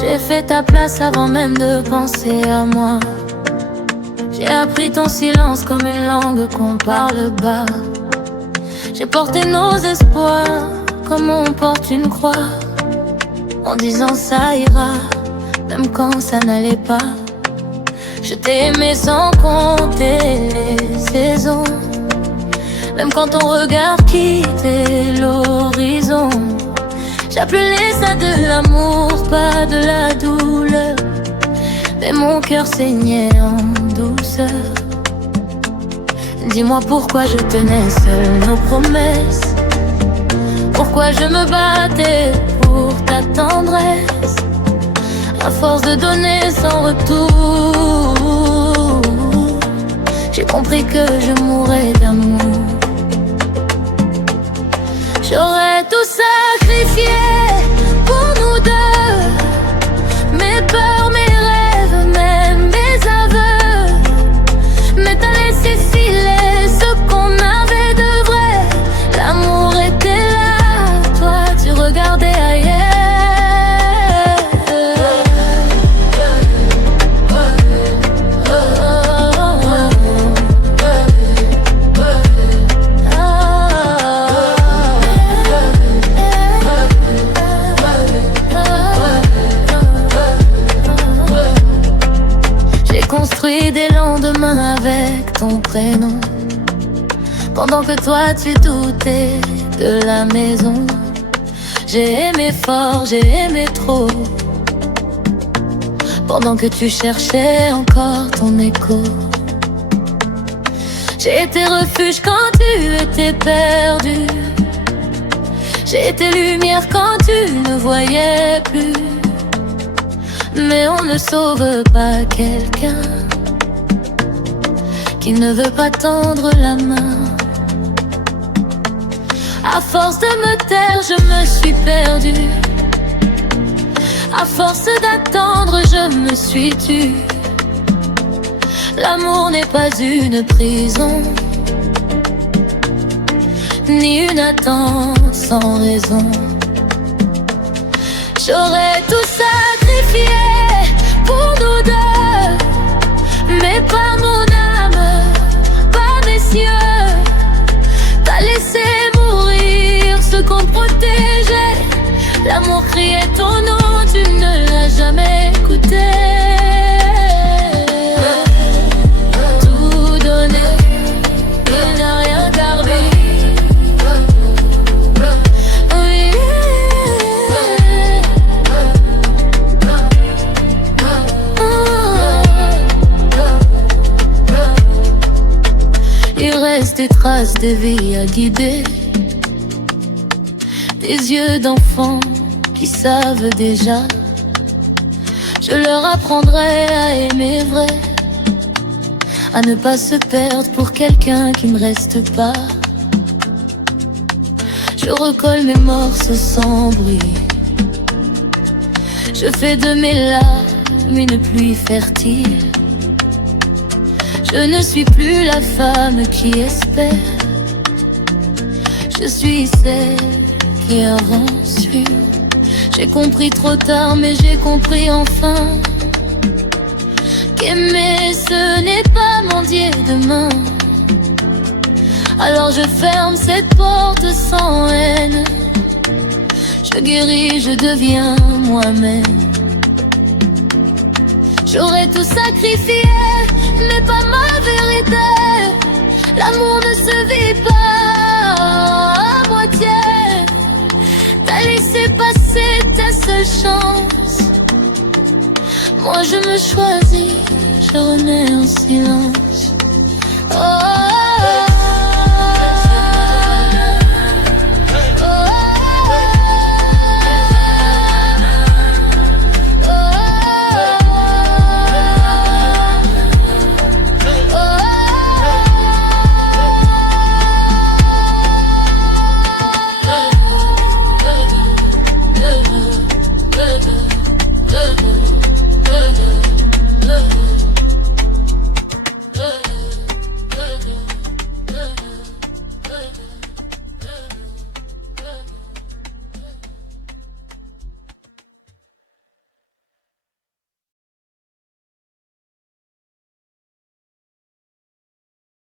J'ai fait ta place avant même de penser à moi. J'ai appris ton silence comme une langue qu'on parle bas. J'ai porté nos espoirs comme on porte une croix, en disant ça ira, même quand ça n'allait pas. Je t'ai aimé sans compter les saisons, même quand ton regard quittait l'horizon. J'appelais ça de l'amour, pas de la douleur, mais mon cœur saignait en douceur. Dis-moi pourquoi je tenais seule nos promesses, pourquoi je me battais pour ta tendresse, à force de donner sans retour. J'ai compris que je mourrais d'amour. J'aurais tout sacrifié pour nous deux, mes peurs, mes rêves, même mes aveux. Mais t'as laissé filer ce qu'on avait de vrai. L'amour était là, toi tu regardais ailleurs. Construit des lendemains avec ton prénom, pendant que toi tu doutais de la maison. J'ai aimé fort, j'ai aimé trop, pendant que tu cherchais encore ton écho. J'ai été refuge quand tu étais perdu, j'ai été lumière quand tu ne voyais plus. Mais on ne sauve pas quelqu'un qui ne veut pas tendre la main. À force de me taire, je me suis perdue. À force d'attendre, je me suis tue. L'amour n'est pas une prison, ni une attente sans raison. J'aurais tout sacrifié pour nous deux, mais pas mon âme, pas mes cieux. T'as laissé mourir ce qu'on protégeait. L'amour criait ton nom, tu ne l'as jamais écouté. Tout donné, il n'a rien gardé. Des traces de vie à guider, des yeux d'enfants qui savent déjà. Je leur apprendrai à aimer vrai, à ne pas se perdre pour quelqu'un qui ne reste pas. Je recolle mes morceaux sans bruit, je fais de mes larmes une pluie fertile. Je ne suis plus la femme qui espère, je suis celle qui avance plus. J'ai compris trop tard, mais j'ai compris enfin qu'aimer ce n'est pas mendier demain. Alors je ferme cette porte sans haine, je guéris, je deviens moi-même. J'aurais tout sacrifié, mais pas ma vérité. L'amour ne se vit pas à moitié. T'as laissé passer ta seule chance. Moi je me choisis, je remets en silence. Oh.